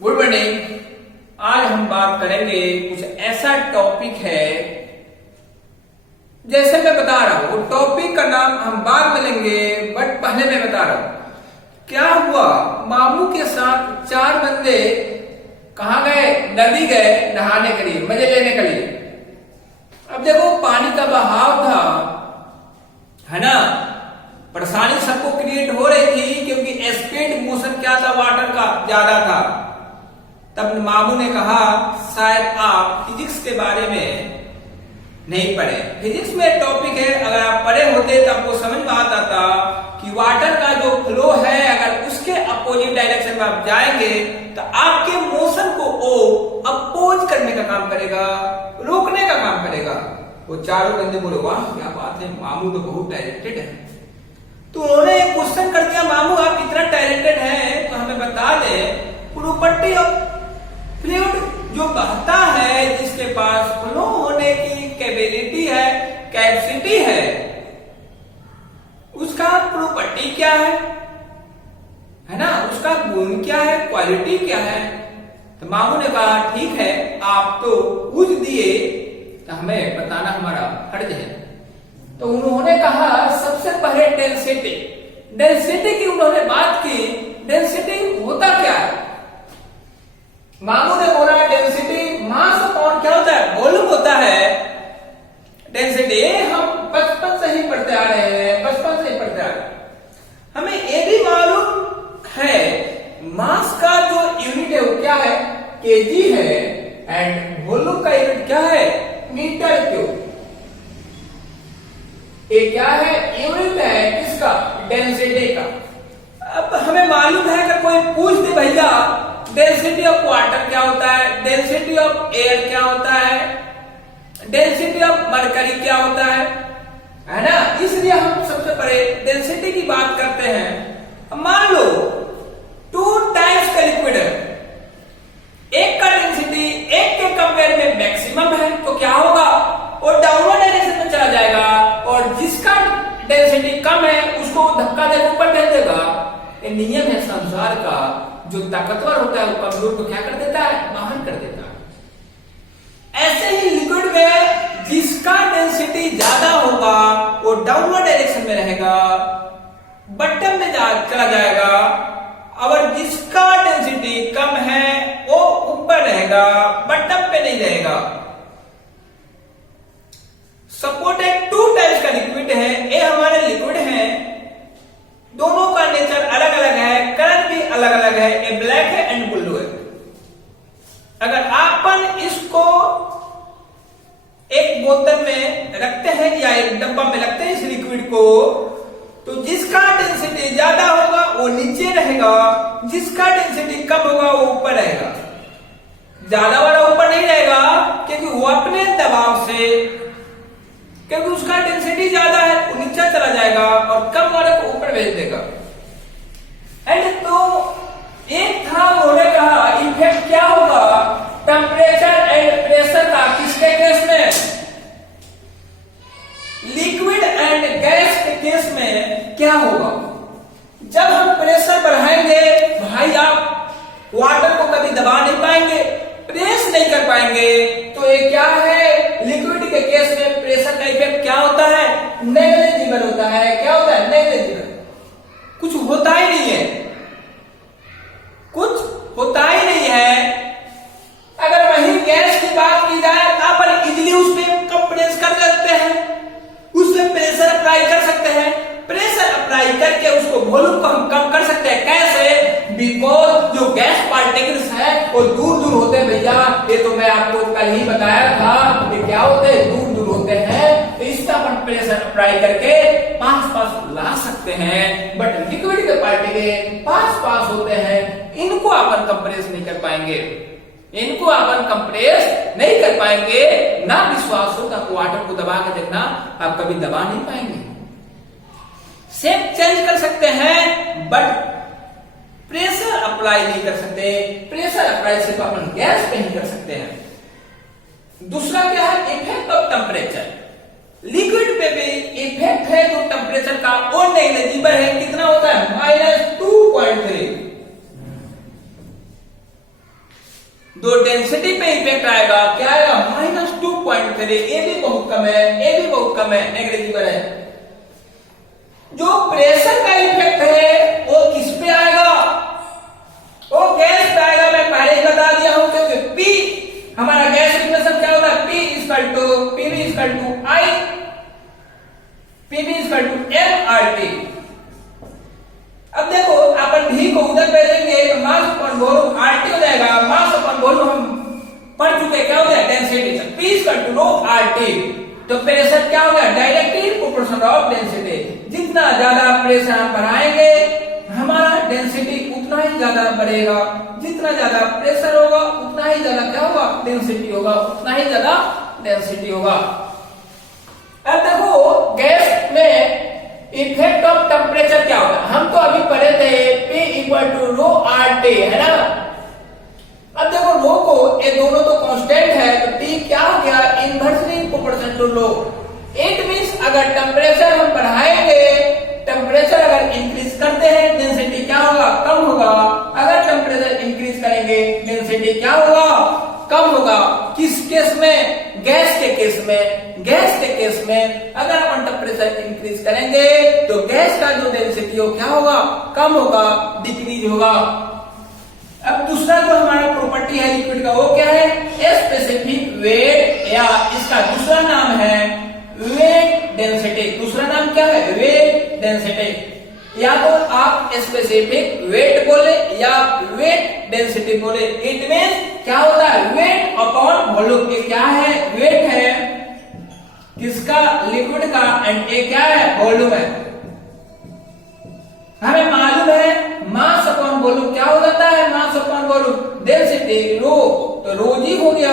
Good morning. आज हम बात करेंगे कुछ ऐसा टॉपिक है, जैसे मैं बता रहा हूं टॉपिक का नाम हम बाद में लेंगे, बट पहले मैं बता रहा हूं क्या हुआ। मामू के साथ चार बंदे कहा गए, नदी गए नहाने के लिए, मजे लेने के लिए। अब देखो पानी का बहाव था, है ना, परेशानी सबको क्रिएट हो रही थी क्योंकि स्पीड मोशन क्या था, वाटर का ज्यादा था। तब मामू ने कहा शायद आप फिजिक्स के बारे में नहीं पढ़े। फिजिक्स में टॉपिक है, अगर आप पढ़े होते तो आपको समझ में आता था कि वाटर का जो फ्लो है अगर उसके अपोजिट डायरेक्शन में आप जाएंगे तो आपके मोशन को वो अपोज करने का काम करेगा, रोकने का काम करेगा। वो चारों बंदे बोले वाह क्या बात है, मामू तो बहुत टैलेंटेड है। तो उन्होंने एक क्वेश्चन कर दिया, मामू आप इतना टैलेंटेड हैं तो हमें बता दें प्रॉपर्टी ऑफ फ्लूइड जो बहता है, जिसके पास फ्लो होने की कैपेबिलिटी है, कैपेसिटी है, उसका प्रॉपर्टी क्या है ना, उसका गुण क्या है, क्वालिटी क्या है। तो मामू ने कहा ठीक है आप तो पूछ दिए तो हमें बताना हमारा फर्ज है। तो उन्होंने कहा सबसे पहले डेंसिटी, डेंसिटी की उन्होंने बात की। डेंसिटी होता क्या है? मामू ने बोला डेंसिटी मास अपॉन क्या होता है, वॉल्यूम होता है। डेंसिटी हम बचपन से ही पढ़ते आ रहे हैं, बचपन से ही पढ़ते आ रहे हैं। हमें ये भी मालूम है मास का जो यूनिट है वो क्या है, केजी है, एंड वॉल्यूम का यूनिट क्या है, मीटर क्यूब। ये क्या है, यूनिट है किसका, डेंसिटी का। अब हमें मालूम है कि कोई पूछ दे भैया डेंसिटी ऑफ वाटर क्या होता है, डेंसिटी ऑफ एयर क्या होता है, डेंसिटी ऑफ मरकरी क्या होता है ना। इसलिए हम सबसे पहले डेंसिटी की बात करते हैं। मान लो टू टाइप्स का लिक्विड है, एक का डेंसिटी एक के कंपेयर में मैक्सिमम है तो क्या होगा, वो डाउनवर्ड डायरेक्शन में चला जाएगा, और जिसका डेंसिटी कम है उसको धक्का देकर ऊपर भेज देगा। ये नियम है संसार का, जो ताकतवर होता है वो कमजोर को क्या कर देता है, बाहर कर देता है। ऐसे ही लिक्विड में जिसका डेंसिटी ज्यादा होगा वो डाउनवर्ड डायरेक्शन में रहेगा, बॉटम में चला जाएगा, और जिसका डेंसिटी कम है वो ऊपर रहेगा, बॉटम पे नहीं रहेगा। सपोर्टेड टू टाइप्स का लिक्विड है, ये हमारे लिक्विड है, दोनों का नेचर अलग अलग है, कलर भी अलग अलग है, ये ब्लैक है एंड ब्लू है। अगर आपन इसको एक बोतल में रखते हैं या एक डब्बा में रखते हैं इस लिक्विड को, तो जिसका डेंसिटी ज्यादा होगा वो नीचे रहेगा, जिसका डेंसिटी कम होगा वो ऊपर रहेगा। ज्यादा वाला ऊपर नहीं रहेगा क्योंकि वो अपने दबाव से, क्योंकि उसका डेंसिटी ज्यादा है वो नीचे चला जाएगा और कम वाले को ऊपर भेज देगा। एंड तो एक था, उन्होंने कहा इफेक्ट क्या होगा टेम्परेचर एंड प्रेशर का, किसके केस में, लिक्विड एंड गैस के केस में क्या होगा। जब हम प्रेशर बढ़ाएंगे भाई, आप वाटर को कभी दबा नहीं पाएंगे, प्रेस नहीं कर पाएंगे, तो ये क्या है, लिक्विड के केस में प्रेशर का इफेक्ट क्या होता है, नेग्लिजिबल होता है। क्या होता है, नेग्लिजिबल, कुछ होता ही नहीं है, कुछ होता ही नहीं है। अगर वही गैस की बात की जाए तो आप इजीली उसमें कंप्रेस कर सकते हैं, उसमें प्रेशर अप्लाई कर सकते हैं, प्रेशर अप्लाई करके उसको वॉल्यूम को हम कम कर सकते हैं। कैसे, बिकॉज जो गैस पार्टिकल्स है वो दूर दूर होते हैं भैया, ये तो मैं आपको कल ही बताया था, ये क्या होते हैं, दूर दूर होते हैं। तो इसका अपन प्रेशर अप्लाई करके पास पास ला सकते हैं, बट लिक्विड के पार्टिकल पास पास होते हैं, इनको अपन कंप्रेस नहीं कर पाएंगे, इनको अपन कंप्रेस नहीं कर पाएंगे। ना विश्वास हो तो वाटर को दबा के देखना, आप कभी दबा नहीं पाएंगे। शेप चेंज कर सकते हैं बट प्रेशर अप्लाई नहीं कर सकते। प्रेशर अप्लाई सिर्फ अपन गैस पे ही कर सकते हैं। दूसरा क्या है, इफेक्ट ऑफ टेम्परेचर। लिक्विड पे भी इफेक्ट है जो टेम्परेचर का, वो नेग्लिजिबल है। कितना होता है, -2.3। इफेक्ट आएगा, क्या आएगा, -2.3। ये भी बहुत कम है, ये भी बहुत कम है, नेग्लिजिबल है। जो प्रेशर का इफेक्ट है वो किस पे आएगा, वो गैस पे आएगा। मैं पहले ही बता दिया हूं, क्योंकि P हमारा गैस इक्वेशन क्या होता है, PV = I, PV = mRT। अब देखो अपन V को उधर पे देंगे तो मास अपॉन वॉल्यूम RT हो जाएगा। मास अपॉन वॉल्यूम हम पढ़ चुके, क्या हो गया, डेंसिटी। P = ρRT। तो प्रेशर क्या हो गया, डायरेक्टली प्रोपोर्शनल ऑफ डेंसिटी। जितना ज्यादा प्रेशर हम बढ़ाएंगे हमारा डेंसिटी उतना ही ज्यादा बढ़ेगा। जितना ज्यादा प्रेशर होगा उतना ही ज्यादा क्या होगा, डेंसिटी होगा, उतना ही ज्यादा डेंसिटी होगा। अब देखो गैस में इफेक्ट ऑफ टेम्परेचर क्या होगा, हम तो अभी पढ़े थे P = ρRT, है ना। अब देखो रो को, ये दोनों तो कांस्टेंट है, तो T क्या हो गया, inversely proportional to rho. It means अगर टेम्परेचर हम बढ़ाएंगे, टेम्परेचर अगर इंक्रीज करते हैं डेंसिटी क्या होगा, कम होगा। अगर टेम्परेचर इंक्रीज करेंगे डेंसिटी क्या होगा, कम होगा। किस केस में, गैस के केस में। गैस के केस में अगर अपन टेम्परेचर इंक्रीज करेंगे तो गैस का जो डेंसिटी हो क्या होगा, कम होगा, डिक्रीज होगा। अब दूसरा जो हमारा प्रॉपर्टी है लिक्विड का, वो क्या है, स्पेसिफिक वेट, या इसका दूसरा नाम है वेट डेंसिटी। दूसरा नाम क्या है, वेट डेंसिटी। या तो आप स्पेसिफिक वेट बोले या वेट डेंसिटी बोले। इट मींस क्या होता है, वेट अपॉन वॉल्यूम। ये क्या है, वेट है किसका, लिक्विड का, एंड ये क्या है, वॉल्यूम है। हमें मालूम है मास अपॉन वॉल्यूम क्या हो जाता है, mass upon volume density rho, तो रो जी हो गया,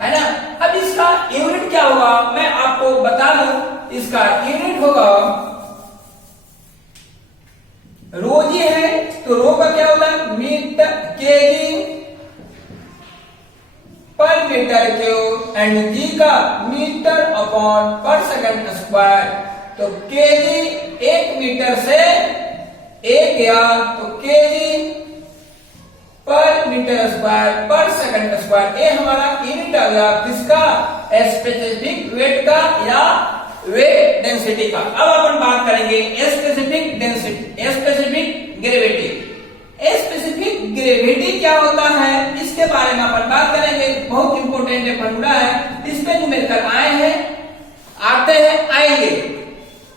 है ना। अब इसका यूनिट क्या होगा, मैं आपको बता दूं, इसका यूनिट होगा रो जी है, तो रो का क्या होता है, मीटर, केजी पर मीटर क्यूब, एंड जी का मीटर अपॉन पर सेकंड स्क्वायर। तो केजी 1 मीटर से 1 गया, तो केजी पर मीटर स्क्वायर पर सेकंड स्क्वायर, ये हमारा यूनिट आ गया किसका, स्पेसिफिक वेट का या वेट डेंसिटी का। अब अपन बात करेंगे specific density, specific gravity. Specific gravity क्या होता है, इसके बारे में अपन बात करेंगे। बहुत इंपॉर्टेंट फॉर्मूला है, इस पे न्यूमेरिकल आए हैं, आते हैं, आएंगे।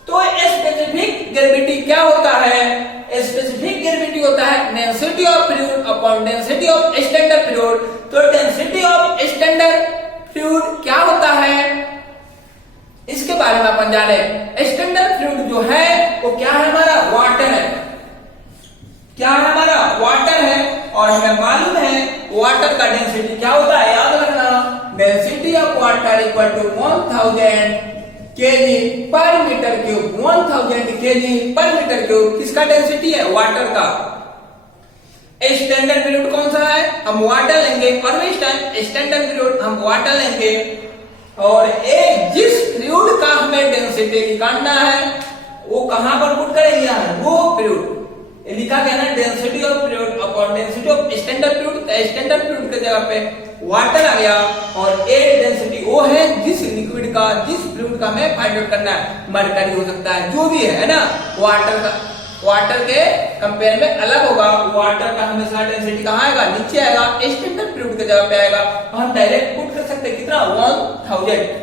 तो स्पेसिफिक ग्रेविटी क्या होता है, स्पेसिफिक ग्रेविटी होता है density of fluid upon density of standard fluid. तो डेंसिटी ऑफ स्टैंडर्ड फ्लूइड क्या होता है, इसके बारे में अपन जाने। स्टैंडर्ड फ्लूइड जो है वो क्या है, हमारा वाटर है। क्या है, हमारा वाटर है। और हमें मालूम है वाटर का डेंसिटी क्या होता है, याद रखना, डेंसिटी ऑफ वाटर = 1000 केजी पर मीटर क्यूब। 1000 केजी पर मीटर क्यूब किसका डेंसिटी है, वाटर का। स्टैंडर्ड फ्लूइड कौन सा है, हम वाटर लेंगे, और इस टाइम स्टैंडर्ड फ्लूइड हम वाटर लेंगे। और एक जिस फ्लूइड का हमें डेंसिटी निकालना है वो कहां पर पुट करेंगे, वो फ्लूइड लिखा गया ना, density of fluid upon density of standard fluid. Standard fluid के जगह पे वाटर आ गया, और ए डेंसिटी वो है जिस लिक्विड का, जिस फ्लूइड का हमें फाइंड आउट करना है। मरकरी हो सकता है, जो भी है ना, वाटर का, वाटर के कंपेयर में अलग होगा। वाटर का हमेशा डेंसिटी कहाँ आएगा, नीचे आएगा, स्टैंडर्ड फ्लूइड के जगह पे आएगा। हम डायरेक्ट पुट कर सकते हैं कितना, 1000।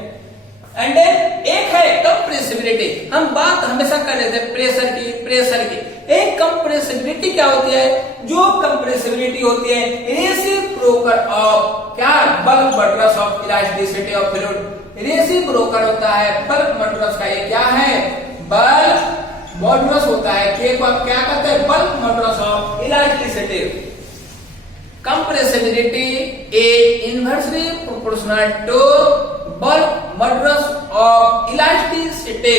एंड एक है कंप्रेसिबिलिटी, हम बात हमेशा कर रहे थे प्रेशर की। एक कंप्रेसिबिलिटी क्या होती है, जो कंप्रेसिबिलिटी होती है रेसिप्रोकल ऑफ क्या, bulk modulus of elasticity of fluid. Reciprocal होता है बल्क मॉडुलस का, ये क्या है, बल्क मॉडुलस होता है। के को आप क्या कहते हैं, bulk modulus of elasticity. Compressibility is inversely proportional to bulk modulus of elasticity.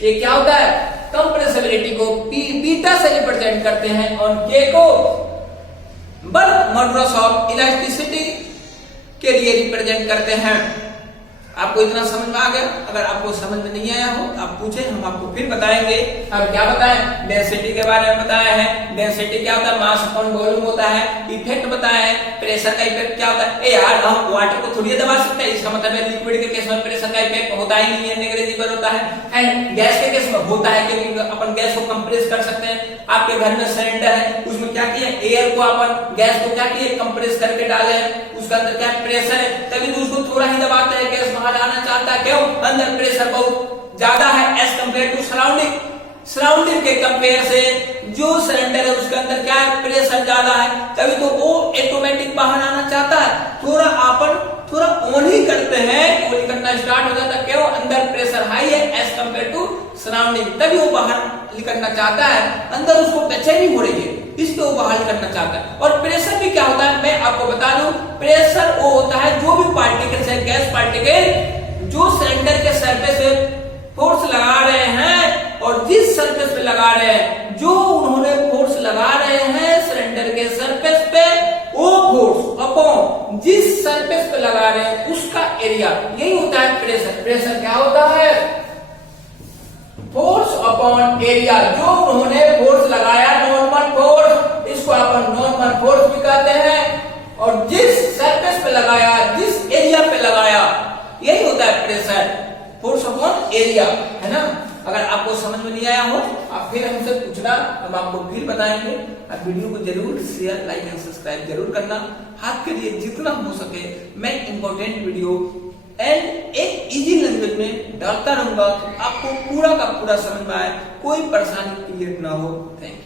ये क्या होता है, कंप्रेसिबिलिटी को बीटा से रिप्रेजेंट करते हैं, और के को बल्क मॉडुलस ऑफ इलास्टिसिटी के लिए रिप्रेजेंट करते हैं। आपको इतना समझ में आ गया? अगर आपको समझ में नहीं आया हो आप पूछे, हम आपको फिर बताएंगे। अब क्या बताएं? डेंसिटी के बारे में बताया है। डेंसिटी क्या होता है? मास अपॉन वॉल्यूम होता है। इफेक्ट बताया है। प्रेशर का इफेक्ट क्या होता है? यार हम वाटर को थोड़ी दबा सकते हैं, इसका मतलब है लिक्विड के केस में प्रेशर का इफेक्ट होता ही नहीं है, नेग्लिजिबल होता है। एंड गैस के केस में होता है, क्योंकि अपन गैस को कंप्रेस कर सकते हैं। आपके घर में सिलेंडर है, उसमें क्या किया, एयर को अपन गैस को क्या किए, कंप्रेस करके डाले, उसका अंदर क्या प्रेशर है, तभी तो उसको थोड़ा ही दबाते हैं, गैस बाहर आना चाहता है। क्यों? अंदर प्रेशर बहुत ज्यादा है as compare to surrounding. Surrounding के कंपेयर से जो सिलेंडर है उसके अंदर क्या है, प्रेशर ज्यादा है, तभी तो वो ऑटोमेटिक बाहर आना चाहता है। थोड़ा ऑन ही करते हैं, वो निकलना स्टार्ट हो जाता है। क्यों? अंदर प्रेशर हाई है एज कंपेयर टू सराउंडिंग, तभी वो बाहर निकलना चाहता है। अंदर उसको बेचैनी हो रही है, इसलिए वो बाहर निकलना चाहता है। और प्रेशर भी क्या होता है, मैं आपको बता दूं, प्रेशर वो होता है जो भी पार्टिकल्स है, गैस पार्टिकल जो सिलेंडर के सरफेस पे फोर्स लगा रहे हैं, और जिस सरफेस पे लगा रहे हैं, जो उन्होंने फोर्स लगा रहे हैं सिलेंडर के सरफेस पे, वो फोर्स अपॉन जिस सरफेस पे लगा रहे हैं उसका एरिया, यही होता है प्रेशर। प्रेशर क्या होता है? फोर्स अपॉन एरिया, जो उन्होंने फोर्स लगाया, नॉर्मल फोर्स, इसको अपन नॉर्मल फोर्स भी कहते हैं। और जिस सरफेस पे लगाया, जिस एरिया पे लगाया, यही होता है प्रेशर, फोर्स अपॉन एरिया, है ना। अगर आपको समझ में नहीं आया हो आप फिर हमसे पूछना, हम आपको फिर बताएंगे। आप वीडियो को जरूर शेयर, लाइक एंड सब्सक्राइब जरूर करना। हाथ के लिए जितना हो सके मैं इंपॉर्टेंट वीडियो एंड एक इजी लैंग्वेज में डालता रहूंगा, आपको पूरा का पूरा समझ में आए, कोई परेशानी क्रिएट ना हो। Thank you.